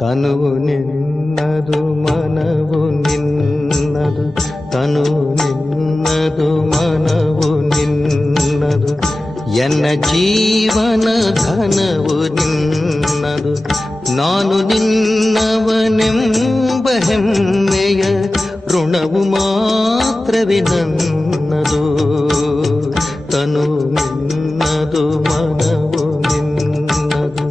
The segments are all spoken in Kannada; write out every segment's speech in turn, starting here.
ತನುವು ನಿನ್ನದು ಮನವು ನಿನ್ನದು, ತನುವು ನಿನ್ನದು ಮನವು ನಿನ್ನದು, ಎನ್ನ ಜೀವನ ಘನವು ನಿನ್ನದು. ನಾನು ನಿನ್ನವನೆಂಬ ಹೆಮ್ಮೆಯ ಋಣವು ಮಾತ್ರವೇ ನನ್ನದು. ತನು ನಿನ್ನದು ಮನವು ನಿನ್ನದು.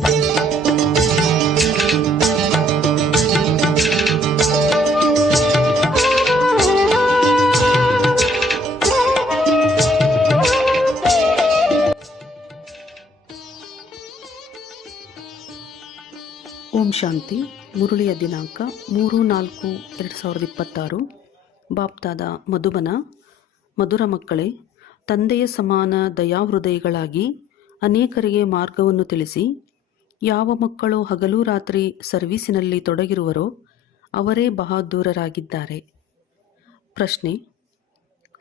ಓಂ ಶಾಂತಿ. ಮುರುಳಿಯ ದಿನಾಂಕ 3-4-2026. ಬಾಪ್ದಾದ ಮಧುಬನ. ಮಧುರ ಮಕ್ಕಳೇ, ತಂದೆಯ ಸಮಾನ ದಯಾಹೃದಯಿಗಳಾಗಿ ಅನೇಕರಿಗೆ ಮಾರ್ಗವನ್ನು ತಿಳಿಸಿ ಯಾವ ಮಕ್ಕಳು ಹಗಲು ರಾತ್ರಿ ಸರ್ವೀಸಿನಲ್ಲಿ ತೊಡಗಿರುವರೋ ಅವರೇ ಬಹದ್ದೂರರಾಗಿದ್ದಾರೆ. ಪ್ರಶ್ನೆ: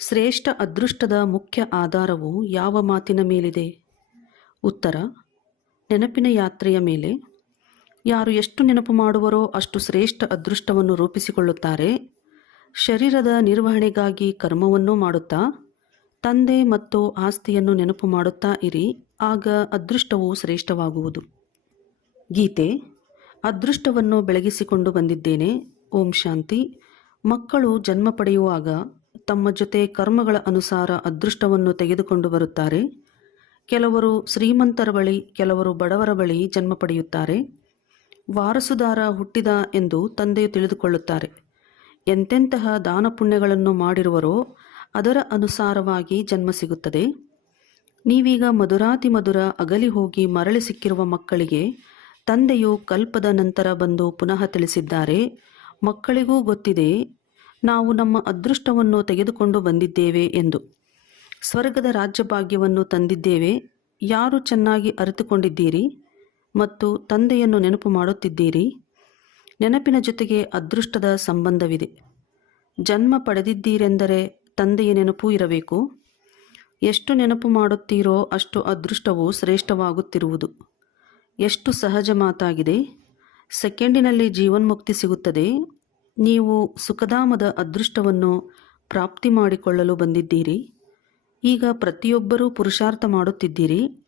ಶ್ರೇಷ್ಠ ಅದೃಷ್ಟದ ಮುಖ್ಯ ಆಧಾರವು ಯಾವ ಮಾತಿನ ಮೇಲಿದೆ? ಉತ್ತರ: ನೆನಪಿನ ಯಾತ್ರೆಯ ಮೇಲೆ. ಯಾರು ಎಷ್ಟು ನೆನಪು ಮಾಡುವರೋ ಅಷ್ಟು ಶ್ರೇಷ್ಠ ಅದೃಷ್ಟವನ್ನು ರೂಪಿಸಿಕೊಳ್ಳುತ್ತಾರೆ. ಶರೀರದ ನಿರ್ವಹಣೆಗಾಗಿ ಕರ್ಮವನ್ನೂ ಮಾಡುತ್ತಾ ತಂದೆ ಮತ್ತು ಆಸ್ತಿಯನ್ನು ನೆನಪು ಮಾಡುತ್ತಾ ಇರಿ, ಆಗ ಅದೃಷ್ಟವು ಶ್ರೇಷ್ಠವಾಗುವುದು. ಗೀತೆ. ಅದೃಷ್ಟವನ್ನು ಬೆಳಗಿಸಿಕೊಂಡು ಬಂದಿದ್ದೇನೆ. ಓಂ ಶಾಂತಿ. ಮಕ್ಕಳು ಜನ್ಮ ಪಡೆಯುವಾಗ ತಮ್ಮ ಜೊತೆ ಕರ್ಮಗಳ ಅನುಸಾರ ಅದೃಷ್ಟವನ್ನು ತೆಗೆದುಕೊಂಡು ಬರುತ್ತಾರೆ. ಕೆಲವರು ಶ್ರೀಮಂತರ ಬಳಿ, ಕೆಲವರು ಬಡವರ ಬಳಿ ಜನ್ಮ ಪಡೆಯುತ್ತಾರೆ. ವಾರಸುದಾರ ಹುಟ್ಟಿದ ಎಂದು ತಂದೆಯು ತಿಳಿದುಕೊಳ್ಳುತ್ತಾರೆ. ಎಂತೆಂತಹ ದಾನ ಪುಣ್ಯಗಳನ್ನು ಮಾಡಿರುವರೋ ಅದರ ಅನುಸಾರವಾಗಿ ಜನ್ಮ ಸಿಗುತ್ತದೆ. ನೀವೀಗ ಮಧುರಾತಿ ಮಧುರ ಅಗಲಿ ಹೋಗಿ ಮರಳಿ ಸಿಕ್ಕಿರುವ ಮಕ್ಕಳಿಗೆ ತಂದೆಯು ಕಲ್ಪದ ನಂತರ ಬಂದು ಪುನಃ ತಿಳಿಸಿದ್ದಾರೆ. ಮಕ್ಕಳಿಗೂ ಗೊತ್ತಿದೆ ನಾವು ನಮ್ಮ ಅದೃಷ್ಟವನ್ನು ತೆಗೆದುಕೊಂಡು ಬಂದಿದ್ದೇವೆ ಎಂದು. ಸ್ವರ್ಗದ ರಾಜ್ಯಭಾಗ್ಯವನ್ನು ತಂದಿದ್ದೇವೆ. ಯಾರು ಚೆನ್ನಾಗಿ ಅರಿತುಕೊಂಡಿದ್ದೀರಿ ಮತ್ತು ತಂದೆಯನ್ನು ನೆನಪು ಮಾಡುತ್ತಿದ್ದೀರಿ. ನೆನಪಿನ ಜೊತೆಗೆ ಅದೃಷ್ಟದ ಸಂಬಂಧವಿದೆ. ಜನ್ಮ ಪಡೆದಿದ್ದೀರೆಂದರೆ ತಂದೆಯ ನೆನಪು ಇರಬೇಕು. ಎಷ್ಟು ನೆನಪು ಮಾಡುತ್ತೀರೋ ಅಷ್ಟು ಅದೃಷ್ಟವು ಶ್ರೇಷ್ಠವಾಗುತ್ತಿರುವುದು. ಎಷ್ಟು ಸಹಜ ಮಾತಾಗಿದೆ. ಸೆಕೆಂಡಿನಲ್ಲಿ ಜೀವನ್ಮುಕ್ತಿ ಸಿಗುತ್ತದೆ. ನೀವು ಸುಖಧಾಮದ ಅದೃಷ್ಟವನ್ನು ಪ್ರಾಪ್ತಿ ಮಾಡಿಕೊಳ್ಳಲು ಬಂದಿದ್ದೀರಿ. ಈಗ ಪ್ರತಿಯೊಬ್ಬರೂ ಪುರುಷಾರ್ಥ ಮಾಡುತ್ತಿದ್ದೀರಿ.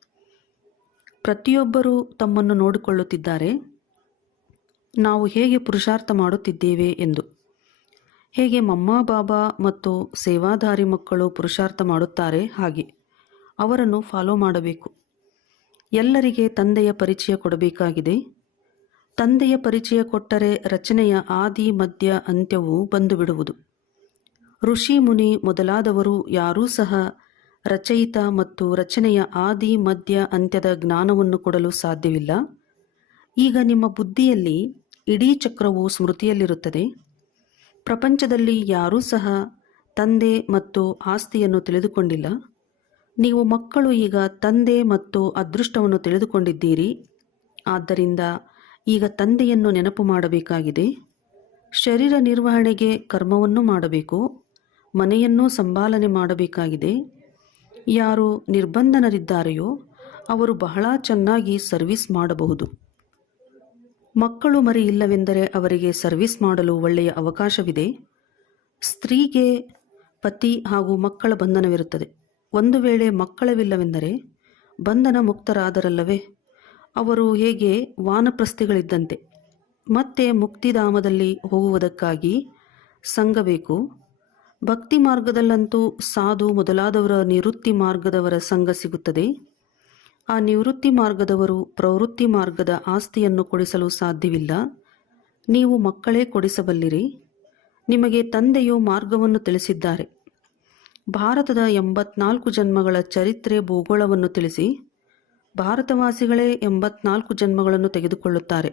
ಪ್ರತಿಯೊಬ್ಬರೂ ತಮ್ಮನ್ನು ನೋಡಿಕೊಳ್ಳುತ್ತಿದ್ದಾರೆ, ನಾವು ಹೇಗೆ ಪುರುಷಾರ್ಥ ಮಾಡುತ್ತಿದ್ದೇವೆ ಎಂದು. ಹೇಗೆ ಮಮ್ಮಾ ಬಾಬಾ ಮತ್ತು ಸೇವಾದಾರಿ ಮಕ್ಕಳು ಪುರುಷಾರ್ಥ ಮಾಡುತ್ತಾರೆ ಹಾಗೆ ಅವರನ್ನು ಫಾಲೋ ಮಾಡಬೇಕು. ಎಲ್ಲರಿಗೆ ತಂದೆಯ ಪರಿಚಯ ಕೊಡಬೇಕಾಗಿದೆ. ತಂದೆಯ ಪರಿಚಯ ಕೊಟ್ಟರೆ ರಚನೆಯ ಆದಿ ಮಧ್ಯ ಅಂತ್ಯವು ಬಂದು ಬಿಡುವುದು. ಋಷಿ ಮುನಿ ಮೊದಲಾದವರು ಯಾರೂ ಸಹ ರಚಯಿತ ಮತ್ತು ರಚನೆಯ ಆದಿ ಮಧ್ಯ ಅಂತ್ಯದ ಜ್ಞಾನವನ್ನು ಕೊಡಲು ಸಾಧ್ಯವಿಲ್ಲ. ಈಗ ನಿಮ್ಮ ಬುದ್ಧಿಯಲ್ಲಿ ಇಡೀ ಚಕ್ರವು ಸ್ಮೃತಿಯಲ್ಲಿರುತ್ತದೆ. ಪ್ರಪಂಚದಲ್ಲಿ ಯಾರೂ ಸಹ ತಂದೆ ಮತ್ತು ಆಸ್ತಿಯನ್ನು ತಿಳಿದುಕೊಂಡಿಲ್ಲ. ನೀವು ಮಕ್ಕಳು ಈಗ ತಂದೆ ಮತ್ತು ಅದೃಷ್ಟವನ್ನು ತಿಳಿದುಕೊಂಡಿದ್ದೀರಿ. ಆದ್ದರಿಂದ ಈಗ ತಂದೆಯನ್ನು ನೆನಪು ಮಾಡಬೇಕಾಗಿದೆ. ಶರೀರ ನಿರ್ವಹಣೆಗೆ ಕರ್ಮವನ್ನು ಮಾಡಬೇಕು. ಮನೆಯನ್ನು ಸಂಭಾಲನೆ ಮಾಡಬೇಕಾಗಿದೆ. ಯಾರು ನಿರ್ಬಂಧನರಿದ್ದಾರೆಯೋ ಅವರು ಬಹಳ ಚೆನ್ನಾಗಿ ಸರ್ವಿಸ್ ಮಾಡಬಹುದು. ಮಕ್ಕಳು ಮರಿ ಇಲ್ಲವೆಂದರೆ ಅವರಿಗೆ ಸರ್ವಿಸ್ ಮಾಡಲು ಒಳ್ಳೆಯ ಅವಕಾಶವಿದೆ. ಸ್ತ್ರೀಗೆ ಪತಿ ಹಾಗೂ ಮಕ್ಕಳ ಬಂಧನವಿರುತ್ತದೆ. ಒಂದು ವೇಳೆ ಮಕ್ಕಳವಿಲ್ಲವೆಂದರೆ ಬಂಧನ ಮುಕ್ತರಾದರಲ್ಲವೇ? ಅವರು ಹೇಗೆ ವಾನಪ್ರಸ್ಥಿಗಳಿದ್ದಂತೆ. ಮತ್ತೆ ಮುಕ್ತಿಧಾಮದಲ್ಲಿ ಹೋಗುವುದಕ್ಕಾಗಿ ಸಂಘ ಬೇಕು. ಭಕ್ತಿ ಮಾರ್ಗದಲ್ಲಂತೂ ಸಾಧು ಮೊದಲಾದವರ ನಿವೃತ್ತಿ ಮಾರ್ಗದವರ ಸಂಘ ಸಿಗುತ್ತದೆ. ಆ ನಿವೃತ್ತಿ ಮಾರ್ಗದವರು ಪ್ರವೃತ್ತಿ ಮಾರ್ಗದ ಆಸ್ತಿಯನ್ನು ಕೊಡಿಸಲು ಸಾಧ್ಯವಿಲ್ಲ. ನೀವು ಮಕ್ಕಳೇ ಕೊಡಿಸಬಲ್ಲಿರಿ. ನಿಮಗೆ ತಂದೆಯು ಮಾರ್ಗವನ್ನು ತಿಳಿಸಿದ್ದಾರೆ. ಭಾರತದ 84 ಜನ್ಮಗಳ ಚರಿತ್ರೆ ಭೂಗೋಳವನ್ನು ತಿಳಿಸಿ. ಭಾರತವಾಸಿಗಳೇ 84 ಜನ್ಮಗಳನ್ನು ತೆಗೆದುಕೊಳ್ಳುತ್ತಾರೆ.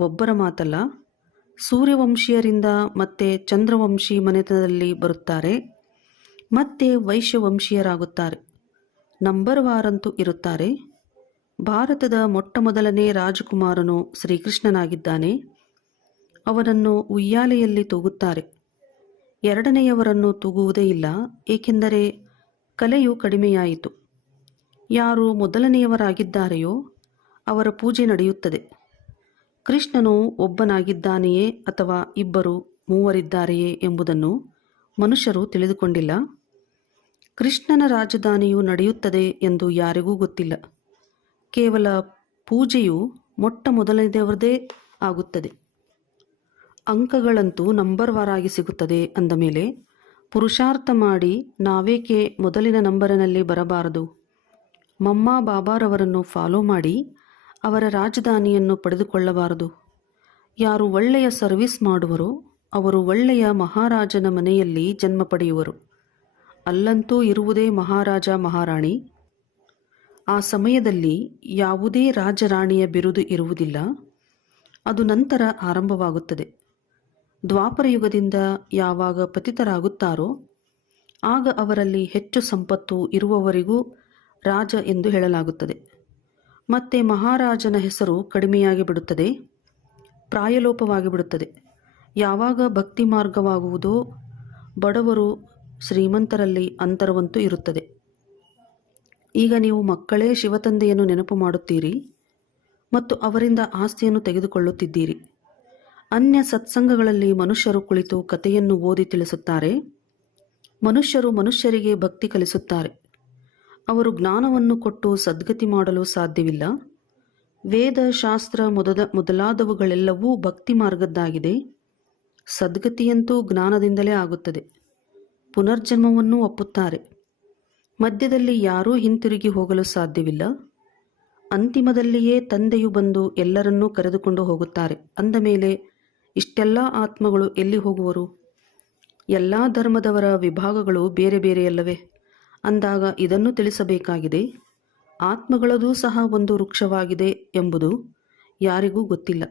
ಒಬ್ಬರ ಮಾತಲ್ಲ. ಸೂರ್ಯವಂಶೀಯರಿಂದ ಮತ್ತೆ ಚಂದ್ರವಂಶಿ ಮನೆತನದಲ್ಲಿ ಬರುತ್ತಾರೆ. ಮತ್ತೆ ವೈಶ್ಯವಂಶೀಯರಾಗುತ್ತಾರೆ. ನಂಬರ್ ವಾರಂತೂ ಇರುತ್ತಾರೆ. ಭಾರತದ ಮೊಟ್ಟಮೊದಲನೇ ರಾಜಕುಮಾರನು ಶ್ರೀಕೃಷ್ಣನಾಗಿದ್ದಾನೆ. ಅವನನ್ನು ಉಯ್ಯಾಲೆಯಲ್ಲಿ ತೂಗುತ್ತಾರೆ. ಎರಡನೆಯವರನ್ನು ತೂಗುವುದೇ ಇಲ್ಲ, ಏಕೆಂದರೆ ಕಲೆಯು ಕಡಿಮೆಯಾಯಿತು. ಯಾರು ಮೊದಲನೆಯವರಾಗಿದ್ದಾರೆಯೋ ಅವರ ಪೂಜೆ ನಡೆಯುತ್ತದೆ. ಕೃಷ್ಣನು ಒಬ್ಬನಾಗಿದ್ದಾನೆಯೇ ಅಥವಾ ಇಬ್ಬರು ಮೂವರಿದ್ದಾರೆಯೇ ಎಂಬುದನ್ನು ಮನುಷ್ಯರು ತಿಳಿದುಕೊಂಡಿಲ್ಲ. ಕೃಷ್ಣನ ರಾಜಧಾನಿಯು ನಡೆಯುತ್ತದೆ ಎಂದು ಯಾರಿಗೂ ಗೊತ್ತಿಲ್ಲ. ಕೇವಲ ಪೂಜೆಯು ಮೊಟ್ಟ ಮೊದಲನೆಯವರದೇ ಆಗುತ್ತದೆ. ಅಂಕಗಳಂತೂ ನಂಬರ್ ವಾರಾಗಿ ಸಿಗುತ್ತದೆ ಅಂದ ಮೇಲೆ ಪುರುಷಾರ್ಥ ಮಾಡಿ ನಾವೇಕೆ ಮೊದಲಿನ ನಂಬರಿನಲ್ಲಿ ಬರಬಾರದು? ಮಮ್ಮಾ ಬಾಬಾರವರನ್ನು ಫಾಲೋ ಮಾಡಿ ಅವರ ರಾಜಧಾನಿಯನ್ನು ಪಡೆದುಕೊಳ್ಳಬಾರದು? ಯಾರು ಒಳ್ಳೆಯ ಸರ್ವಿಸ್ ಮಾಡುವರೋ ಅವರು ಒಳ್ಳೆಯ ಮಹಾರಾಜನ ಮನೆಯಲ್ಲಿ ಜನ್ಮ ಪಡೆಯುವರು. ಅಲ್ಲಂತೂ ಇರುವುದೇ ಮಹಾರಾಜ ಮಹಾರಾಣಿ. ಆ ಸಮಯದಲ್ಲಿ ಯಾವುದೇ ರಾಜರಾಣಿಯ ಬಿರುದು ಇರುವುದಿಲ್ಲ. ಅದು ನಂತರ ಆರಂಭವಾಗುತ್ತದೆ. ದ್ವಾಪರಯುಗದಿಂದ ಯಾವಾಗ ಪತಿತರಾಗುತ್ತಾರೋ ಆಗ ಅವರಲ್ಲಿ ಹೆಚ್ಚು ಸಂಪತ್ತು ಇರುವವರಿಗೂ ರಾಜ ಎಂದು ಹೇಳಲಾಗುತ್ತದೆ. ಮತ್ತೆ ಮಹಾರಾಜನ ಹೆಸರು ಕಡಿಮೆಯಾಗಿ ಬಿಡುತ್ತದೆ, ಪ್ರಾಯಲೋಪವಾಗಿ ಬಿಡುತ್ತದೆ. ಯಾವಾಗ ಭಕ್ತಿ ಮಾರ್ಗವಾಗುವುದೋ ಬಡವರು ಶ್ರೀಮಂತರಲ್ಲಿ ಅಂತರವಂತೂ ಇರುತ್ತದೆ. ಈಗ ನೀವು ಮಕ್ಕಳೇ ಶಿವತಂದೆಯನ್ನು ನೆನಪು ಮಾಡುತ್ತೀರಿ ಮತ್ತು ಅವರಿಂದ ಆಸ್ತಿಯನ್ನು ತೆಗೆದುಕೊಳ್ಳುತ್ತಿದ್ದೀರಿ. ಅನ್ಯ ಸತ್ಸಂಗಗಳಲ್ಲಿ ಮನುಷ್ಯರು ಕುಳಿತು ಕಥೆಯನ್ನು ಓದಿ ತಿಳಿಸುತ್ತಾರೆ. ಮನುಷ್ಯರು ಮನುಷ್ಯರಿಗೆ ಭಕ್ತಿ ಕಲಿಸುತ್ತಾರೆ. ಅವರು ಜ್ಞಾನವನ್ನು ಕೊಟ್ಟು ಸದ್ಗತಿ ಮಾಡಲು ಸಾಧ್ಯವಿಲ್ಲ. ವೇದ ಶಾಸ್ತ್ರ ಮೊದಲಾದವುಗಳೆಲ್ಲವೂ ಭಕ್ತಿ ಮಾರ್ಗದ್ದಾಗಿದೆ. ಸದ್ಗತಿಯಂತೂ ಜ್ಞಾನದಿಂದಲೇ ಆಗುತ್ತದೆ. ಪುನರ್ಜನ್ಮವನ್ನು ಒಪ್ಪುತ್ತಾರೆ. ಮಧ್ಯದಲ್ಲಿ ಯಾರೂ ಹಿಂತಿರುಗಿ ಹೋಗಲು ಸಾಧ್ಯವಿಲ್ಲ. ಅಂತಿಮದಲ್ಲಿಯೇ ತಂದೆಯು ಬಂದು ಎಲ್ಲರನ್ನೂ ಕರೆದುಕೊಂಡು ಹೋಗುತ್ತಾರೆ. ಅಂದ ಮೇಲೆ ಇಷ್ಟೆಲ್ಲ ಆತ್ಮಗಳು ಎಲ್ಲಿ ಹೋಗುವರು? ಎಲ್ಲ ಧರ್ಮದವರ ವಿಭಾಗಗಳು ಬೇರೆ ಬೇರೆಯಲ್ಲವೇ? ಅಂದಾಗ ಇದನ್ನು ತಿಳಿಸಬೇಕಾಗಿದೆ. ಆತ್ಮಗಳದೂ ಸಹ ಒಂದು ವೃಕ್ಷವಾಗಿದೆ ಎಂಬುದು ಯಾರಿಗೂ ಗೊತ್ತಿಲ್ಲ.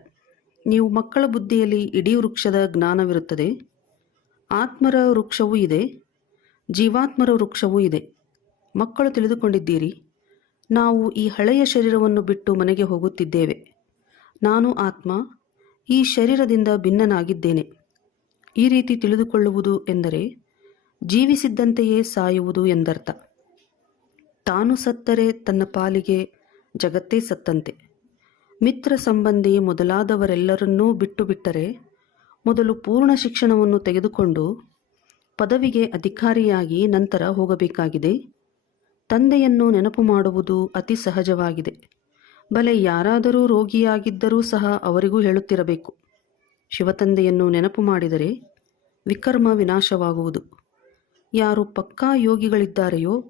ನೀವು ಮಕ್ಕಳ ಬುದ್ಧಿಯಲ್ಲಿ ಇಡೀ ವೃಕ್ಷದ ಜ್ಞಾನವಿರುತ್ತದೆ. ಆತ್ಮರ ವೃಕ್ಷವೂ ಇದೆ, ಜೀವಾತ್ಮರ ವೃಕ್ಷವೂ ಇದೆ. ಮಕ್ಕಳು ತಿಳಿದುಕೊಂಡಿದ್ದೀರಿ, ನಾವು ಈ ಹಳೆಯ ಶರೀರವನ್ನು ಬಿಟ್ಟು ಮನೆಗೆ ಹೋಗುತ್ತಿದ್ದೇವೆ. ನಾನು ಆತ್ಮ ಈ ಶರೀರದಿಂದ ಭಿನ್ನನಾಗಿದ್ದೇನೆ. ಈ ರೀತಿ ತಿಳಿದುಕೊಳ್ಳುವುದು ಎಂದರೆ ಜೀವಿಸಿದ್ದಂತೆಯೇ ಸಾಯುವುದು ಎಂದರ್ಥ. ತಾನು ಸತ್ತರೆ ತನ್ನ ಪಾಲಿಗೆ ಜಗತ್ತೇ ಸತ್ತಂತೆ. ಮಿತ್ರ ಸಂಬಂಧಿ ಮೊದಲಾದವರೆಲ್ಲರನ್ನೂ ಬಿಟ್ಟು ಬಿಟ್ಟರೆ ಮೊದಲು ಪೂರ್ಣ ಶಿಕ್ಷಣವನ್ನು ತೆಗೆದುಕೊಂಡು ಪದವಿಗೆ ಅಧಿಕಾರಿಯಾಗಿ ನಂತರ ಹೋಗಬೇಕಾಗಿದೆ. ತಂದೆಯನ್ನು ನೆನಪು ಮಾಡುವುದು ಅತಿ ಸಹಜವಾಗಿದೆ. ಬಲೆ ಯಾರಾದರೂ ರೋಗಿಯಾಗಿದ್ದರೂ ಸಹ ಅವರಿಗೂ ಹೇಳುತ್ತಿರಬೇಕು. ಶಿವತಂದೆಯನ್ನು ನೆನಪು ಮಾಡಿದರೆ ವಿಕರ್ಮ ವಿನಾಶವಾಗುವುದು. ಯಾರು ಪಕ್ಕಾ ಯೋಗಿಗಳಿದ್ದಾರೆಯೋ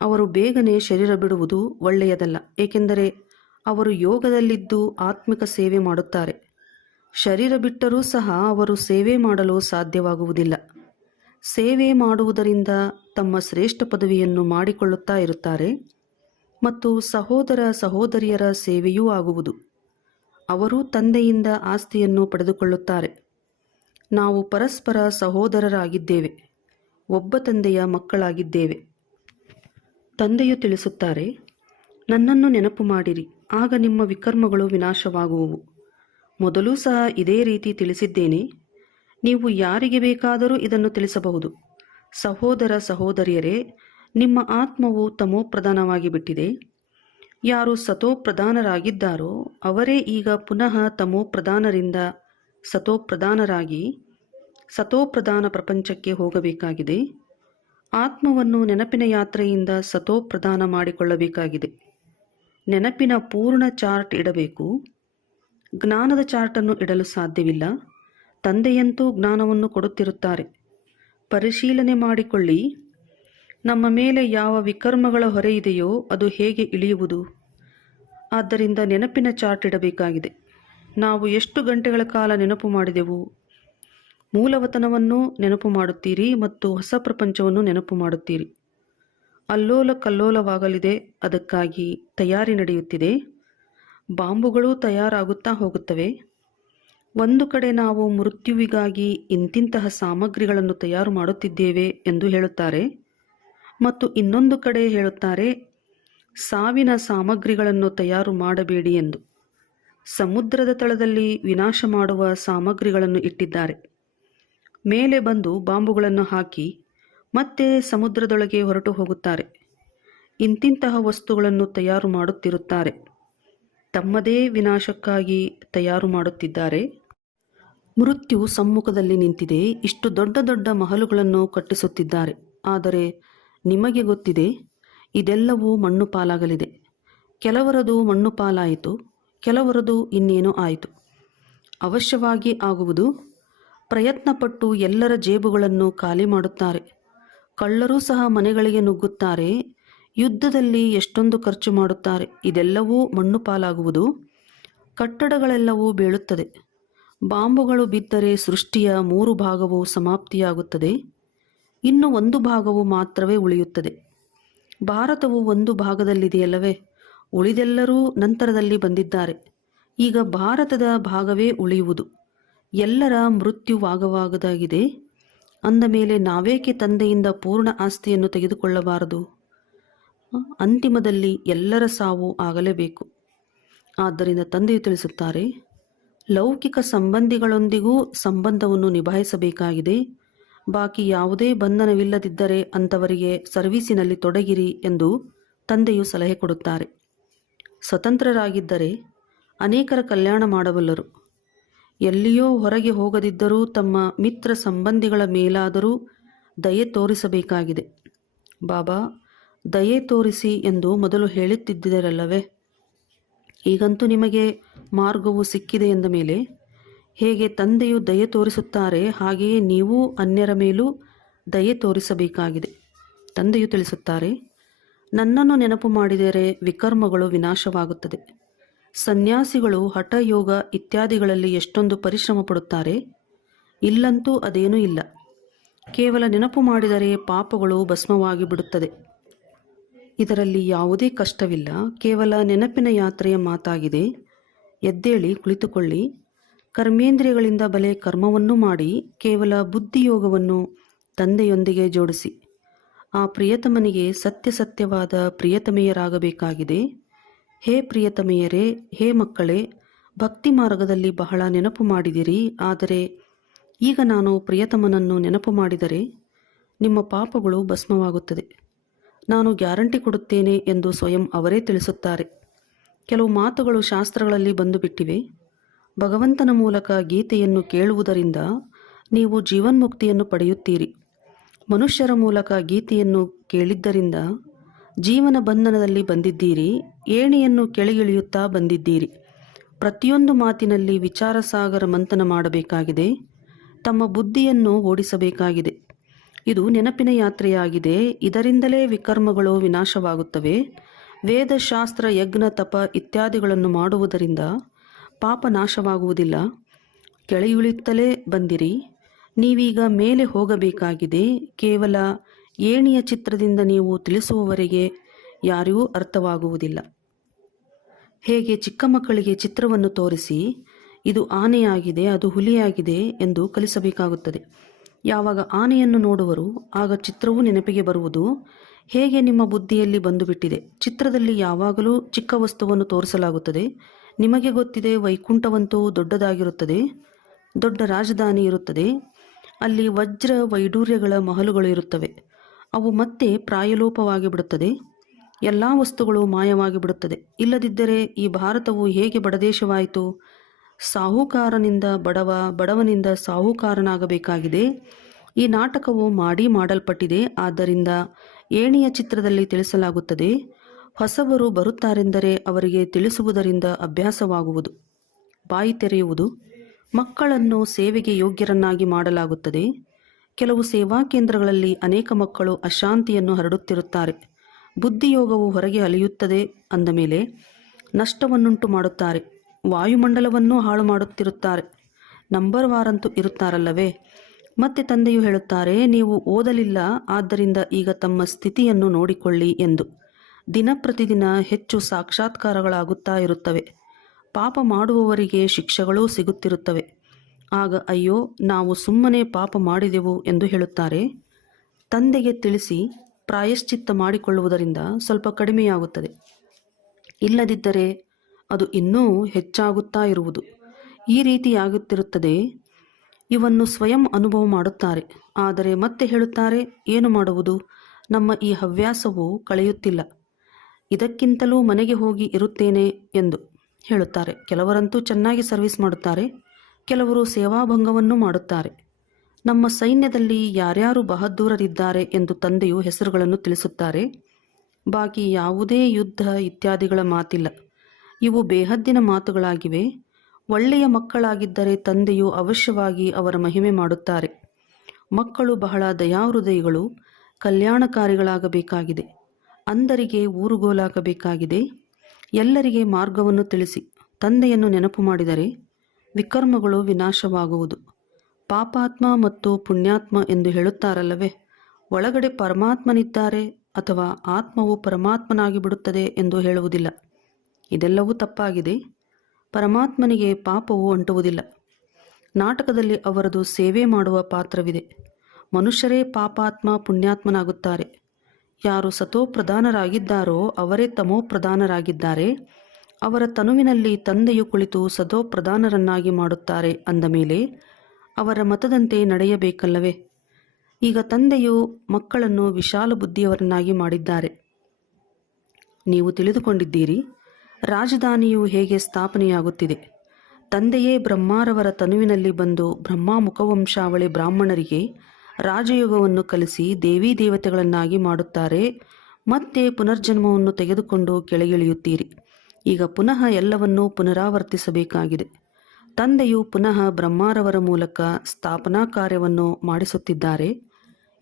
ಅವರು ಬೇಗನೆ ಶರೀರ ಬಿಡುವುದು ಒಳ್ಳೆಯದಲ್ಲ. ಏಕೆಂದರೆ ಅವರು ಯೋಗದಲ್ಲಿದ್ದು ಆತ್ಮಿಕ ಸೇವೆ ಮಾಡುತ್ತಾರೆ. ಶರೀರ ಬಿಟ್ಟರೂ ಸಹ ಅವರು ಸೇವೆ ಮಾಡಲು ಸಾಧ್ಯವಾಗುವುದಿಲ್ಲ. ಸೇವೆ ಮಾಡುವುದರಿಂದ ತಮ್ಮ ಶ್ರೇಷ್ಠ ಪದವಿಯನ್ನು ಮಾಡಿಕೊಳ್ಳುತ್ತಾ ಇರುತ್ತಾರೆ ಮತ್ತು ಸಹೋದರ ಸಹೋದರಿಯರ ಸೇವೆಯೂ ಆಗುವುದು. ಅವರು ತಂದೆಯಿಂದ ಆಸ್ತಿಯನ್ನು ಪಡೆದುಕೊಳ್ಳುತ್ತಾರೆ. ನಾವು ಪರಸ್ಪರ ಸಹೋದರರಾಗಿದ್ದೇವೆ, ಒಬ್ಬ ತಂದೆಯ ಮಕ್ಕಳಾಗಿದ್ದೇವೆ. ತಂದೆಯು ತಿಳಿಸುತ್ತಾರೆ, ನನ್ನನ್ನು ನೆನಪು ಮಾಡಿರಿ, ಆಗ ನಿಮ್ಮ ವಿಕರ್ಮಗಳು ವಿನಾಶವಾಗುವವು. ಮೊದಲೂ ಸಹ ಇದೇ ರೀತಿ ತಿಳಿಸಿದ್ದೇನೆ. ನೀವು ಯಾರಿಗೆ ಬೇಕಾದರೂ ಇದನ್ನು ತಿಳಿಸಬಹುದು. ಸಹೋದರ ಸಹೋದರಿಯರೇ, ನಿಮ್ಮ ಆತ್ಮವು ತಮೋಪ್ರಧಾನವಾಗಿ ಬಿಟ್ಟಿದೆ. ಯಾರು ಸತೋಪ್ರಧಾನರಾಗಿದ್ದಾರೋ ಅವರೇ ಈಗ ಪುನಃ ತಮೋಪ್ರಧಾನರಿಂದ ಸತೋಪ್ರಧಾನರಾಗಿ ಸತೋಪ್ರಧಾನ ಪ್ರಪಂಚಕ್ಕೆ ಹೋಗಬೇಕಾಗಿದೆ. ಆತ್ಮವನ್ನು ನೆನಪಿನ ಯಾತ್ರೆಯಿಂದ ಸತೋಪ್ರಧಾನ ಮಾಡಿಕೊಳ್ಳಬೇಕಾಗಿದೆ. ನೆನಪಿನ ಪೂರ್ಣ ಚಾರ್ಟ್ ಇಡಬೇಕು. ಜ್ಞಾನದ ಚಾರ್ಟನ್ನು ಇಡಲು ಸಾಧ್ಯವಿಲ್ಲ. ತಂದೆಯಂತೂ ಜ್ಞಾನವನ್ನು ಕೊಡುತ್ತಿರುತ್ತಾರೆ. ಪರಿಶೀಲನೆ ಮಾಡಿಕೊಳ್ಳಿ, ನಮ್ಮ ಮೇಲೆ ಯಾವ ವಿಕರ್ಮಗಳ ಹೊರೆ ಇದೆಯೋ ಅದು ಹೇಗೆ ಇಳಿಯುವುದು. ಆದ್ದರಿಂದ ನೆನಪಿನ ಚಾರ್ಟ್ ಇಡಬೇಕಾಗಿದೆ. ನಾವು ಎಷ್ಟು ಗಂಟೆಗಳ ಕಾಲ ನೆನಪು ಮಾಡಿದೆವು? ಮೂಲವತನವನ್ನು ನೆನಪು ಮಾಡುತ್ತೀರಿ ಮತ್ತು ಹೊಸ ಪ್ರಪಂಚವನ್ನು ನೆನಪು ಮಾಡುತ್ತೀರಿ. ಅಲ್ಲೋಲ ಕಲ್ಲೋಲವಾಗಲಿದೆ. ಅದಕ್ಕಾಗಿ ತಯಾರಿ ನಡೆಯುತ್ತಿದೆ. ಬಾಂಬುಗಳು ತಯಾರಾಗುತ್ತಾ ಹೋಗುತ್ತವೆ. ಒಂದು ಕಡೆ ನಾವು ಮೃತ್ಯುವಿಗಾಗಿ ಇಂತಿಂತಹ ಸಾಮಗ್ರಿಗಳನ್ನು ತಯಾರು ಮಾಡುತ್ತಿದ್ದೇವೆ ಎಂದು ಹೇಳುತ್ತಾರೆ ಮತ್ತು ಇನ್ನೊಂದು ಕಡೆ ಹೇಳುತ್ತಾರೆ ಸಾವಿನ ಸಾಮಗ್ರಿಗಳನ್ನು ತಯಾರು ಮಾಡಬೇಡಿ ಎಂದು. ಸಮುದ್ರದ ತಳದಲ್ಲಿ ವಿನಾಶ ಮಾಡುವ ಸಾಮಗ್ರಿಗಳನ್ನು ಇಟ್ಟಿದ್ದಾರೆ. ಮೇಲೆ ಬಂದು ಬಾಂಬುಗಳನ್ನು ಹಾಕಿ ಮತ್ತೆ ಸಮುದ್ರದೊಳಗೆ ಹೊರಟು ಹೋಗುತ್ತಾರೆ. ಇಂತಿಂತಹ ವಸ್ತುಗಳನ್ನು ತಯಾರು ಮಾಡುತ್ತಿರುತ್ತಾರೆ. ತಮ್ಮದೇ ವಿನಾಶಕ್ಕಾಗಿ ತಯಾರು ಮಾಡುತ್ತಿದ್ದಾರೆ. ಮೃತ್ಯು ಸಮ್ಮುಖದಲ್ಲಿ ನಿಂತಿದೆ. ಇಷ್ಟು ದೊಡ್ಡ ದೊಡ್ಡ ಮಹಲುಗಳನ್ನು ಕಟ್ಟಿಸುತ್ತಿದ್ದಾರೆ. ಆದರೆ ನಿಮಗೆ ಗೊತ್ತಿದೆ, ಇದೆಲ್ಲವೂ ಮಣ್ಣು ಪಾಲಾಗಲಿದೆ. ಕೆಲವರದು ಮಣ್ಣು ಪಾಲಾಯಿತು, ಕೆಲವರದು ಇನ್ನೇನೋ ಆಯಿತು. ಅವಶ್ಯವಾಗಿ ಆಗುವುದು. ಪ್ರಯತ್ನಪಟ್ಟು ಎಲ್ಲರ ಜೇಬುಗಳನ್ನು ಖಾಲಿ ಮಾಡುತ್ತಾರೆ. ಕಳ್ಳರೂ ಸಹ ಮನೆಗಳಿಗೆ ನುಗ್ಗುತ್ತಾರೆ. ಯುದ್ಧದಲ್ಲಿ ಎಷ್ಟೊಂದು ಖರ್ಚು ಮಾಡುತ್ತಾರೆ. ಇದೆಲ್ಲವೂ ಮಣ್ಣು ಪಾಲಾಗುವುದು. ಕಟ್ಟಡಗಳೆಲ್ಲವೂ ಬೀಳುತ್ತದೆ. ಬಾಂಬುಗಳು ಬಿದ್ದರೆ ಸೃಷ್ಟಿಯ 3 ಭಾಗವು ಸಮಾಪ್ತಿಯಾಗುತ್ತದೆ. ಇನ್ನು 1 ಭಾಗವು ಮಾತ್ರವೇ ಉಳಿಯುತ್ತದೆ. ಭಾರತವು 1 ಭಾಗದಲ್ಲಿದೆಯಲ್ಲವೇ? ಉಳಿದೆಲ್ಲರೂ ನಂತರದಲ್ಲಿ ಬಂದಿದ್ದಾರೆ. ಈಗ ಭಾರತದ ಭಾಗವೇ ಉಳಿಯುವುದು. ಎಲ್ಲರ ಮೃತ್ಯುವಾಗವಾಗದಾಗಿದೆ. ಅಂದ ಮೇಲೆ ನಾವೇಕೆ ತಂದೆಯಿಂದ ಪೂರ್ಣ ಆಸ್ತಿಯನ್ನು ತೆಗೆದುಕೊಳ್ಳಬಾರದು? ಅಂತಿಮದಲ್ಲಿ ಎಲ್ಲರ ಸಾವು ಆಗಲೇಬೇಕು. ಆದ್ದರಿಂದ ತಂದೆಯು ತಿಳಿಸುತ್ತಾರೆ, ಲೌಕಿಕ ಸಂಬಂಧಿಗಳೊಂದಿಗೂ ಸಂಬಂಧವನ್ನು ನಿಭಾಯಿಸಬೇಕಾಗಿದೆ. ಬಾಕಿ ಯಾವುದೇ ಬಂಧನವಿಲ್ಲದಿದ್ದರೆ ಅಂಥವರಿಗೆ ಸರ್ವೀಸಿನಲ್ಲಿ ತೊಡಗಿರಿ ಎಂದು ತಂದೆಯು ಸಲಹೆ ಕೊಡುತ್ತಾರೆ. ಸ್ವತಂತ್ರರಾಗಿದ್ದರೆ ಅನೇಕರ ಕಲ್ಯಾಣ ಮಾಡಬಲ್ಲರು. ಎಲ್ಲಿಯೋ ಹೊರಗೆ ಹೋಗದಿದ್ದರೂ ತಮ್ಮ ಮಿತ್ರ ಸಂಬಂಧಿಗಳ ಮೇಲಾದರೂ ದಯೆ ತೋರಿಸಬೇಕಾಗಿದೆ. ಬಾಬಾ ದಯೆ ತೋರಿಸಿ ಎಂದು ಮೊದಲು ಹೇಳುತ್ತಿದ್ದರಲ್ಲವೇ? ಈಗಂತೂ ನಿಮಗೆ ಮಾರ್ಗವು ಸಿಕ್ಕಿದೆ ಎಂದ ಮೇಲೆ ಹೇಗೆ ತಂದೆಯು ದಯೆ ತೋರಿಸುತ್ತಾರೆ, ಹಾಗೆಯೇ ನೀವು ಅನ್ಯರ ಮೇಲೂ ದಯೆ ತೋರಿಸಬೇಕಾಗಿದೆ. ತಂದೆಯು ತಿಳಿಸುತ್ತಾರೆ, ನನ್ನನ್ನು ನೆನಪು ಮಾಡಿದರೆ ವಿಕರ್ಮಗಳು ವಿನಾಶವಾಗುತ್ತದೆ. ಸನ್ಯಾಸಿಗಳು ಹಠಯೋಗ ಇತ್ಯಾದಿಗಳಲ್ಲಿ ಎಷ್ಟೊಂದು ಪರಿಶ್ರಮ ಪಡುತ್ತಾರೆ. ಇಲ್ಲಂತೂ ಅದೇನೂ ಇಲ್ಲ. ಕೇವಲ ನೆನಪು ಮಾಡಿದರೆ ಪಾಪಗಳು ಭಸ್ಮವಾಗಿ ಬಿಡುತ್ತದೆ. ಇದರಲ್ಲಿ ಯಾವುದೇ ಕಷ್ಟವಿಲ್ಲ. ಕೇವಲ ನೆನಪಿನ ಯಾತ್ರೆಯ ಮಾತಾಗಿದೆ. ಎದ್ದೇಳಿ ಕುಳಿತುಕೊಳ್ಳಿ. ಕರ್ಮೇಂದ್ರಿಯಗಳಿಂದ ಬಲೆ ಕರ್ಮವನ್ನು ಮಾಡಿ ಕೇವಲ ಬುದ್ಧಿಯೋಗವನ್ನು ತಂದೆಯೊಂದಿಗೆ ಜೋಡಿಸಿ. ಆ ಪ್ರಿಯತಮನಿಗೆ ಸತ್ಯಸತ್ಯವಾದ ಪ್ರಿಯತಮೆಯರಾಗಬೇಕಾಗಿದೆ. ಹೇ ಪ್ರಿಯತಮೆಯರೇ, ಹೇ ಮಕ್ಕಳೇ, ಭಕ್ತಿ ಮಾರ್ಗದಲ್ಲಿ ಬಹಳ ನೆನಪು ಮಾಡಿದಿರಿ. ಆದರೆ ಈಗ ನಾನು ಪ್ರಿಯತಮನನ್ನು ನೆನಪು ಮಾಡಿದರೆ ನಿಮ್ಮ ಪಾಪಗಳು ಭಸ್ಮವಾಗುತ್ತದೆ. ನಾನು ಗ್ಯಾರಂಟಿ ಕೊಡುತ್ತೇನೆ ಎಂದು ಸ್ವಯಂ ಅವರೇ ತಿಳಿಸುತ್ತಾರೆ. ಕೆಲವು ಮಾತುಗಳು ಶಾಸ್ತ್ರಗಳಲ್ಲಿ ಬಂದು ಬಿಟ್ಟಿವೆ. ಭಗವಂತನ ಮೂಲಕ ಗೀತೆಯನ್ನು ಕೇಳುವುದರಿಂದ ನೀವು ಜೀವನ್ಮುಕ್ತಿಯನ್ನು ಪಡೆಯುತ್ತೀರಿ. ಮನುಷ್ಯರ ಮೂಲಕ ಗೀತೆಯನ್ನು ಕೇಳಿದ್ದರಿಂದ ಜೀವನ ಬಂಧನದಲ್ಲಿ ಬಂದಿದ್ದೀರಿ. ಏಣಿಯನ್ನು ಕೆಳಗಿಳಿಯುತ್ತಾ ಬಂದಿದ್ದೀರಿ. ಪ್ರತಿಯೊಂದು ಮಾತಿನಲ್ಲಿ ವಿಚಾರಸಾಗರ ಮಂಥನ ಮಾಡಬೇಕಾಗಿದೆ. ತಮ್ಮ ಬುದ್ಧಿಯನ್ನು ಓಡಿಸಬೇಕಾಗಿದೆ. ಇದು ನೆನಪಿನ ಯಾತ್ರೆಯಾಗಿದೆ. ಇದರಿಂದಲೇ ವಿಕರ್ಮಗಳು ವಿನಾಶವಾಗುತ್ತವೆ. ವೇದಶಾಸ್ತ್ರ, ಯಜ್ಞ, ತಪ ಇತ್ಯಾದಿಗಳನ್ನು ಮಾಡುವುದರಿಂದ ಪಾಪ ನಾಶವಾಗುವುದಿಲ್ಲ. ಕೆಳಗಿಳಿಯುತ್ತಲೇ ಬಂದಿರಿ. ನೀವೀಗ ಮೇಲೆ ಹೋಗಬೇಕಾಗಿದೆ. ಕೇವಲ ಏಣಿಯ ಚಿತ್ರದಿಂದ ನೀವು ತಿಳಿಸುವವರೆಗೆ ಯಾರಿಗೂ ಅರ್ಥವಾಗುವುದಿಲ್ಲ. ಹೇಗೆ ಚಿಕ್ಕ ಮಕ್ಕಳಿಗೆ ಚಿತ್ರವನ್ನು ತೋರಿಸಿ ಇದು ಆನೆಯಾಗಿದೆ, ಅದು ಹುಲಿಯಾಗಿದೆ ಎಂದು ಕಲಿಸಬೇಕಾಗುತ್ತದೆ. ಯಾವಾಗ ಆನೆಯನ್ನು ನೋಡುವರು ಆಗ ಚಿತ್ರವೂ ನೆನಪಿಗೆ ಬರುವುದು. ಹೇಗೆ ನಿಮ್ಮ ಬುದ್ಧಿಯಲ್ಲಿ ಬಂದುಬಿಟ್ಟಿದೆ. ಚಿತ್ರದಲ್ಲಿ ಯಾವಾಗಲೂ ಚಿಕ್ಕ ವಸ್ತುವನ್ನು ತೋರಿಸಲಾಗುತ್ತದೆ. ನಿಮಗೆ ಗೊತ್ತಿದೆ, ವೈಕುಂಠವಂತೂ ದೊಡ್ಡದಾಗಿರುತ್ತದೆ. ದೊಡ್ಡ ರಾಜಧಾನಿ ಇರುತ್ತದೆ. ಅಲ್ಲಿ ವಜ್ರ ವೈಡೂರ್ಯಗಳ ಮಹಲುಗಳು ಇರುತ್ತವೆ. ಅವು ಮತ್ತೆ ಪ್ರಾಯಲೋಪವಾಗಿ ಬಿಡುತ್ತದೆ. ಎಲ್ಲ ವಸ್ತುಗಳು ಮಾಯವಾಗಿ ಬಿಡುತ್ತದೆ. ಇಲ್ಲದಿದ್ದರೆ ಈ ಭಾರತವು ಹೇಗೆ ಬಡದೇಶವಾಯಿತು? ಸಾಹುಕಾರನಿಂದ ಬಡವ, ಬಡವನಿಂದ ಸಾಹುಕಾರನಾಗಬೇಕಾಗಿದೆ. ಈ ನಾಟಕವು ಮಾಡಲ್ಪಟ್ಟಿದೆ. ಆದ್ದರಿಂದ ಏಣಿಯ ಚಿತ್ರದಲ್ಲಿ ತಿಳಿಸಲಾಗುತ್ತದೆ. ಹೊಸಬರು ಬರುತ್ತಾರೆಂದರೆ ಅವರಿಗೆ ತಿಳಿಸುವುದರಿಂದ ಅಭ್ಯಾಸವಾಗುವುದು. ಬಾಯಿ ತೆರೆಯುವುದು. ಮಕ್ಕಳನ್ನು ಸೇವೆಗೆ ಯೋಗ್ಯರನ್ನಾಗಿ ಮಾಡಲಾಗುತ್ತದೆ. ಕೆಲವು ಸೇವಾ ಕೇಂದ್ರಗಳಲ್ಲಿ ಅನೇಕ ಮಕ್ಕಳು ಅಶಾಂತಿಯನ್ನು ಹರಡುತ್ತಿರುತ್ತಾರೆ. ಬುದ್ಧಿಯೋಗವು ಹೊರಗೆ ಅಲಿಯುತ್ತದೆ ಅಂದ ಮೇಲೆ ನಷ್ಟವನ್ನುಂಟು ಮಾಡುತ್ತಾರೆ. ವಾಯುಮಂಡಲವನ್ನೂ ಹಾಳು ಮಾಡುತ್ತಿರುತ್ತಾರೆ. ನಂಬರ್ ವಾರಂತೂ ಇರುತ್ತಾರಲ್ಲವೇ? ಮತ್ತೆ ತಂದೆಯು ಹೇಳುತ್ತಾರೆ, ನೀವು ಓದಲಿಲ್ಲ, ಆದ್ದರಿಂದ ಈಗ ತಮ್ಮ ಸ್ಥಿತಿಯನ್ನು ನೋಡಿಕೊಳ್ಳಿ ಎಂದು. ದಿನಪ್ರತಿದಿನ ಹೆಚ್ಚು ಸಾಕ್ಷಾತ್ಕಾರಗಳಾಗುತ್ತಾ ಇರುತ್ತವೆ. ಪಾಪ ಮಾಡುವವರಿಗೆ ಶಿಕ್ಷೆಗಳೂ ಸಿಗುತ್ತಿರುತ್ತವೆ. ಆಗ ಅಯ್ಯೋ, ನಾವು ಸುಮ್ಮನೆ ಪಾಪ ಮಾಡಿದೆವು ಎಂದು ಹೇಳುತ್ತಾರೆ. ತಂದೆಗೆ ತಿಳಿಸಿ ಪ್ರಾಯಶ್ಚಿತ್ತ ಮಾಡಿಕೊಳ್ಳುವುದರಿಂದ ಸ್ವಲ್ಪ ಕಡಿಮೆಯಾಗುತ್ತದೆ. ಇಲ್ಲದಿದ್ದರೆ ಅದು ಇನ್ನೂ ಹೆಚ್ಚಾಗುತ್ತಾ ಇರುವುದು. ಈ ರೀತಿಯಾಗುತ್ತಿರುತ್ತದೆ. ಇವನ್ನು ಸ್ವಯಂ ಅನುಭವ ಮಾಡುತ್ತಾರೆ. ಆದರೆ ಮತ್ತೆ ಹೇಳುತ್ತಾರೆ, ಏನು ಮಾಡುವುದು? ನಮ್ಮ ಈ ಹವ್ಯಾಸವು ಕಳೆಯುತ್ತಿಲ್ಲ. ಇದಕ್ಕಿಂತಲೂ ಮನೆಗೆ ಹೋಗಿ ಇರುತ್ತೇನೆ ಎಂದು. ಹೇಳುತ್ತಾರೆ. ಕೆಲವರಂತೂ ಚೆನ್ನಾಗಿ ಸರ್ವಿಸ್ ಮಾಡುತ್ತಾರೆ, ಕೆಲವರು ಸೇವಾಭಂಗವನ್ನು ಮಾಡುತ್ತಾರೆ. ನಮ್ಮ ಸೈನ್ಯದಲ್ಲಿ ಯಾರ್ಯಾರು ಬಹದ್ದೂರರಿದ್ದಾರೆ ಎಂದು ತಂದೆಯು ಹೆಸರುಗಳನ್ನು ತಿಳಿಸುತ್ತಾರೆ. ಬಾಕಿ ಯಾವುದೇ ಯುದ್ಧ ಇತ್ಯಾದಿಗಳ ಮಾತಿಲ್ಲ. ಇವು ಬೇಹದ್ದಿನ ಮಾತುಗಳಾಗಿವೆ. ಒಳ್ಳೆಯ ಮಕ್ಕಳಾಗಿದ್ದರೆ ತಂದೆಯು ಅವಶ್ಯವಾಗಿ ಅವರ ಮಹಿಮೆ ಮಾಡುತ್ತಾರೆ. ಮಕ್ಕಳು ಬಹಳ ದಯಾಹೃದಯಿಗಳು, ಕಲ್ಯಾಣಕಾರಿಗಳಾಗಬೇಕಾಗಿದೆ. ಅಂಧರಿಗೆ ಊರುಗೋಲಾಗಬೇಕಾಗಿದೆ. ಎಲ್ಲರಿಗೆ ಮಾರ್ಗವನ್ನು ತಿಳಿಸಿ ತಂದೆಯನ್ನು ನೆನಪು ಮಾಡಿದರೆ ವಿಕರ್ಮಗಳು ವಿನಾಶವಾಗುವುದು. ಪಾಪಾತ್ಮ ಮತ್ತು ಪುಣ್ಯಾತ್ಮ ಎಂದು ಹೇಳುತ್ತಾರಲ್ಲವೇ, ಒಳಗಡೆ ಪರಮಾತ್ಮನಿದ್ದಾರೆ ಅಥವಾ ಆತ್ಮವು ಪರಮಾತ್ಮನಾಗಿ ಬಿಡುತ್ತದೆ ಎಂದು ಹೇಳುವುದಿಲ್ಲ. ಇದೆಲ್ಲವೂ ತಪ್ಪಾಗಿದೆ. ಪರಮಾತ್ಮನಿಗೆ ಪಾಪವು ಅಂಟುವುದಿಲ್ಲ. ನಾಟಕದಲ್ಲಿ ಅವರದು ಸೇವೆ ಮಾಡುವ ಪಾತ್ರವಿದೆ. ಮನುಷ್ಯರೇ ಪಾಪಾತ್ಮ ಪುಣ್ಯಾತ್ಮನಾಗುತ್ತಾರೆ. ಯಾರು ಸತೋಪ್ರಧಾನರಾಗಿದ್ದಾರೋ ಅವರೇ ತಮೋಪ್ರಧಾನರಾಗಿದ್ದಾರೆ. ಅವರ ತನುವಿನಲ್ಲಿ ತಂದೆಯು ಕುಳಿತು ಸತೋಪ್ರಧಾನರನ್ನಾಗಿ ಮಾಡುತ್ತಾರೆ ಅಂದ ಮೇಲೆ ಅವರ ಮತದಂತೆ ನಡೆಯಬೇಕಲ್ಲವೇ. ಈಗ ತಂದೆಯು ಮಕ್ಕಳನ್ನು ವಿಶಾಲ ಬುದ್ಧಿಯವರನ್ನಾಗಿ ಮಾಡಿದ್ದಾರೆ. ನೀವು ತಿಳಿದುಕೊಂಡಿದ್ದೀರಿ ರಾಜಧಾನಿಯು ಹೇಗೆ ಸ್ಥಾಪನೆಯಾಗುತ್ತಿದೆ. ತಂದೆಯೇ ಬ್ರಹ್ಮಾರವರ ತನುವಿನಲ್ಲಿ ಬಂದು ಬ್ರಹ್ಮ ಮುಖವಂಶಾವಳಿ ಬ್ರಾಹ್ಮಣರಿಗೆ ರಾಜಯೋಗವನ್ನು ಕಲಿಸಿ ದೇವೀ ದೇವತೆಗಳನ್ನಾಗಿ ಮಾಡುತ್ತಾರೆ. ಮತ್ತೆ ಪುನರ್ಜನ್ಮವನ್ನು ತೆಗೆದುಕೊಂಡು ಕೆಳಗಿಳಿಯುತ್ತೀರಿ. ಈಗ ಪುನಃ ಎಲ್ಲವನ್ನೂ ಪುನರಾವರ್ತಿಸಬೇಕಾಗಿದೆ. ತಂದೆಯು ಪುನಃ ಬ್ರಹ್ಮಾರವರ ಮೂಲಕ ಸ್ಥಾಪನಾ ಕಾರ್ಯವನ್ನು ಮಾಡಿಸುತ್ತಿದ್ದಾರೆ.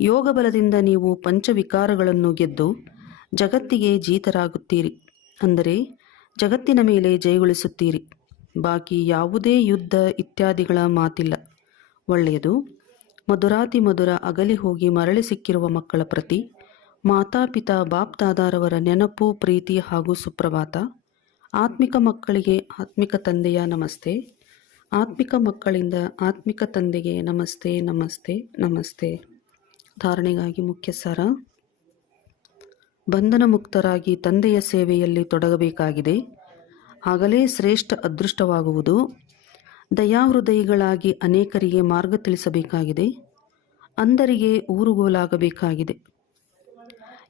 ಯೋಗ ಬಲದಿಂದ ನೀವು ಪಂಚವಿಕಾರಗಳನ್ನು ಗೆದ್ದು ಜಗತ್ತಿಗೆ ಜೀತರಾಗುತ್ತೀರಿ. ಅಂದರೆ ಜಗತ್ತಿನ ಮೇಲೆ ಜಯಗೊಳಿಸುತ್ತೀರಿ. ಬಾಕಿ ಯಾವುದೇ ಯುದ್ಧ ಇತ್ಯಾದಿಗಳ ಮಾತಿಲ್ಲ. ಒಳ್ಳೆಯದು. ಮಧುರಾತಿ ಮಧುರ ಅಗಲಿ ಹೋಗಿ ಮರಳಿ ಸಿಕ್ಕಿರುವ ಮಕ್ಕಳ ಪ್ರತಿ ಮಾತಾಪಿತಾ ಬಾಪ್ದಾದಾರವರ ನೆನಪು, ಪ್ರೀತಿ ಹಾಗೂ ಸುಪ್ರಭಾತ. ಆತ್ಮಿಕ ಮಕ್ಕಳಿಗೆ ಆತ್ಮಿಕ ತಂದೆಯ ನಮಸ್ತೆ. ಆತ್ಮಿಕ ಮಕ್ಕಳಿಂದ ಆತ್ಮಿಕ ತಂದೆಗೆ ನಮಸ್ತೆ ನಮಸ್ತೆ ನಮಸ್ತೆ. ಧಾರಣೆಗಾಗಿ ಮುಖ್ಯ ಸಾರ: ಬಂಧನ ಮುಕ್ತರಾಗಿ ತಂದೆಯ ಸೇವೆಯಲ್ಲಿ ತೊಡಗಬೇಕಾಗಿದೆ. ಆಗಲೇ ಶ್ರೇಷ್ಠ ಅದೃಷ್ಟವಾಗುವುದು. ದಯಾಹೃದಯಿಗಳಾಗಿ ಅನೇಕರಿಗೆ ಮಾರ್ಗ ತಿಳಿಸಬೇಕಾಗಿದೆ. ಅಂಧರಿಗೆ ಊರುಗೋಲಾಗಬೇಕಾಗಿದೆ.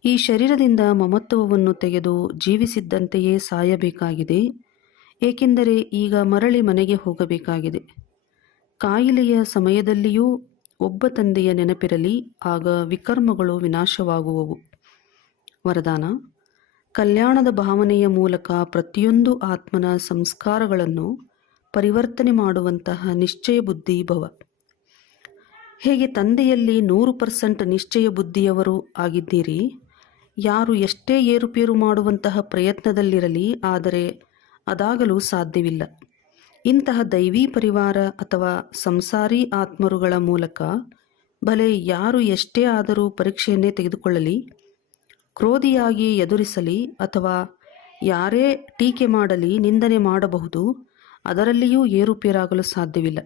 ಈ ಶರೀರದಿಂದ ಮಮತ್ವವನ್ನು ತೆಗೆದು ಜೀವಿಸಿದ್ದಂತೆಯೇ ಸಾಯಬೇಕಾಗಿದೆ. ಏಕೆಂದರೆ ಈಗ ಮರಳಿ ಮನೆಗೆ ಹೋಗಬೇಕಾಗಿದೆ. ಕಾಯಿಲೆಯ ಸಮಯದಲ್ಲಿಯೂ ಒಬ್ಬ ತಂದೆಯ ನೆನಪಿರಲಿ, ಆಗ ವಿಕರ್ಮಗಳು ವಿನಾಶವಾಗುವವು. ವರದಾನ: ಕಲ್ಯಾಣದ ಭಾವನೆಯ ಮೂಲಕ ಪ್ರತಿಯೊಂದು ಆತ್ಮನ ಸಂಸ್ಕಾರಗಳನ್ನು ಪರಿವರ್ತನೆ ಮಾಡುವಂತಹ ನಿಶ್ಚಯ ಬುದ್ಧಿ ಭವ. ಹೇಗೆ ತಂದೆಯಲ್ಲಿ 100% ನಿಶ್ಚಯ ಬುದ್ಧಿಯವರು ಆಗಿದ್ದೀರಿ. ಯಾರು ಎಷ್ಟೇ ಏರುಪೇರು ಮಾಡುವಂತಹ ಪ್ರಯತ್ನದಲ್ಲಿರಲಿ, ಆದರೆ ಅದಾಗಲು ಸಾಧ್ಯವಿಲ್ಲ. ಇಂತಹ ದೈವೀ ಪರಿವಾರ ಅಥವಾ ಸಂಸಾರಿ ಆತ್ಮರುಗಳ ಮೂಲಕ ಭಲೆ ಯಾರು ಎಷ್ಟೇ ಆದರೂ ಪರೀಕ್ಷೆಯನ್ನೇ ತೆಗೆದುಕೊಳ್ಳಲಿ, ಕ್ರೋಧಿಯಾಗಿ ಎದುರಿಸಲಿ ಅಥವಾ ಯಾರೇ ಟೀಕೆ ಮಾಡಲಿ, ನಿಂದನೆ ಮಾಡಬಹುದು, ಅದರಲ್ಲಿಯೂ ಏರುಪೇರಾಗಲು ಸಾಧ್ಯವಿಲ್ಲ.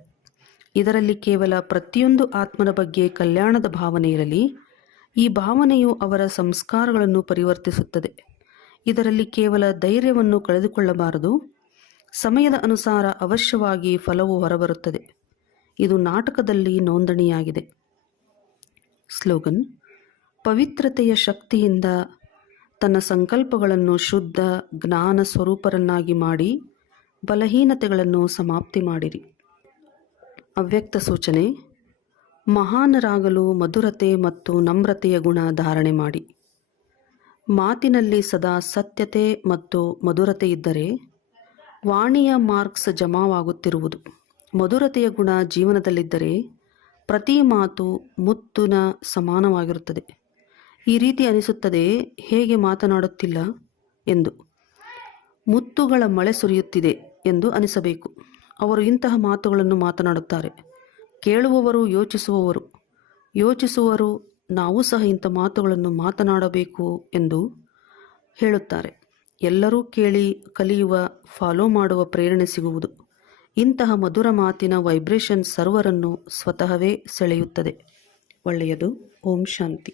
ಇದರಲ್ಲಿ ಕೇವಲ ಪ್ರತಿಯೊಂದು ಆತ್ಮನ ಬಗ್ಗೆ ಕಲ್ಯಾಣದ ಭಾವನೆ ಇರಲಿ. ಈ ಭಾವನೆಯು ಅವರ ಸಂಸ್ಕಾರಗಳನ್ನು ಪರಿವರ್ತಿಸುತ್ತದೆ. ಇದರಲ್ಲಿ ಕೇವಲ ಧೈರ್ಯವನ್ನು ಕಳೆದುಕೊಳ್ಳಬಾರದು. ಸಮಯದ ಅನುಸಾರ ಅವಶ್ಯವಾಗಿ ಫಲವು ಹೊರಬರುತ್ತದೆ. ಇದು ನಾಟಕದಲ್ಲಿ ನೋಂದಣಿಯಾಗಿದೆ. ಸ್ಲೋಗನ್: ಪವಿತ್ರತೆಯ ಶಕ್ತಿಯಿಂದ ತನ್ನ ಸಂಕಲ್ಪಗಳನ್ನು ಶುದ್ಧ ಜ್ಞಾನ ಸ್ವರೂಪರನ್ನಾಗಿ ಮಾಡಿ ಬಲಹೀನತೆಗಳನ್ನು ಸಮಾಪ್ತಿ ಮಾಡಿರಿ. ಅವ್ಯಕ್ತ ಸೂಚನೆ: ಮಹಾನರಾಗಲು ಮಧುರತೆ ಮತ್ತು ನಮ್ರತೆಯ ಗುಣ ಧಾರಣೆ ಮಾಡಿ. ಮಾತಿನಲ್ಲಿ ಸದಾ ಸತ್ಯತೆ ಮತ್ತು ಮಧುರತೆ ಇದ್ದರೆ ವಾಣಿಯ ಮಾರ್ಕ್ಸ್ ಜಮಾವಾಗುತ್ತಿರುವುದು. ಮಧುರತೆಯ ಗುಣ ಜೀವನದಲ್ಲಿದ್ದರೆ ಪ್ರತಿ ಮಾತು ಮುತ್ತಿನ ಸಮಾನವಾಗಿರುತ್ತದೆ. ಈ ರೀತಿ ಅನಿಸುತ್ತದೆ, ಹೇಗೆ ಮಾತನಾಡುತ್ತಿಲ್ಲ ಎಂದು. ಮುತ್ತುಗಳ ಮಳೆ ಸುರಿಯುತ್ತಿದೆ ಎಂದು ಅನಿಸಬೇಕು. ಅವರು ಇಂತಹ ಮಾತುಗಳನ್ನು ಮಾತನಾಡುತ್ತಾರೆ. ಕೇಳುವವರು ಯೋಚಿಸುವವರು ನಾವು ಸಹ ಇಂಥ ಮಾತುಗಳನ್ನು ಮಾತನಾಡಬೇಕು ಎಂದು ಹೇಳುತ್ತಾರೆ. ಎಲ್ಲರೂ ಕೇಳಿ ಕಲಿಯುವ, ಫಾಲೋ ಮಾಡುವ ಪ್ರೇರಣೆ ಸಿಗುವುದು. ಇಂತಹ ಮಧುರ ಮಾತಿನ ವೈಬ್ರೇಷನ್ ಸರ್ವರನ್ನು ಸ್ವತಃವೇ ಸೆಳೆಯುತ್ತದೆ. ಒಳ್ಳೆಯದು. ಓಂ ಶಾಂತಿ.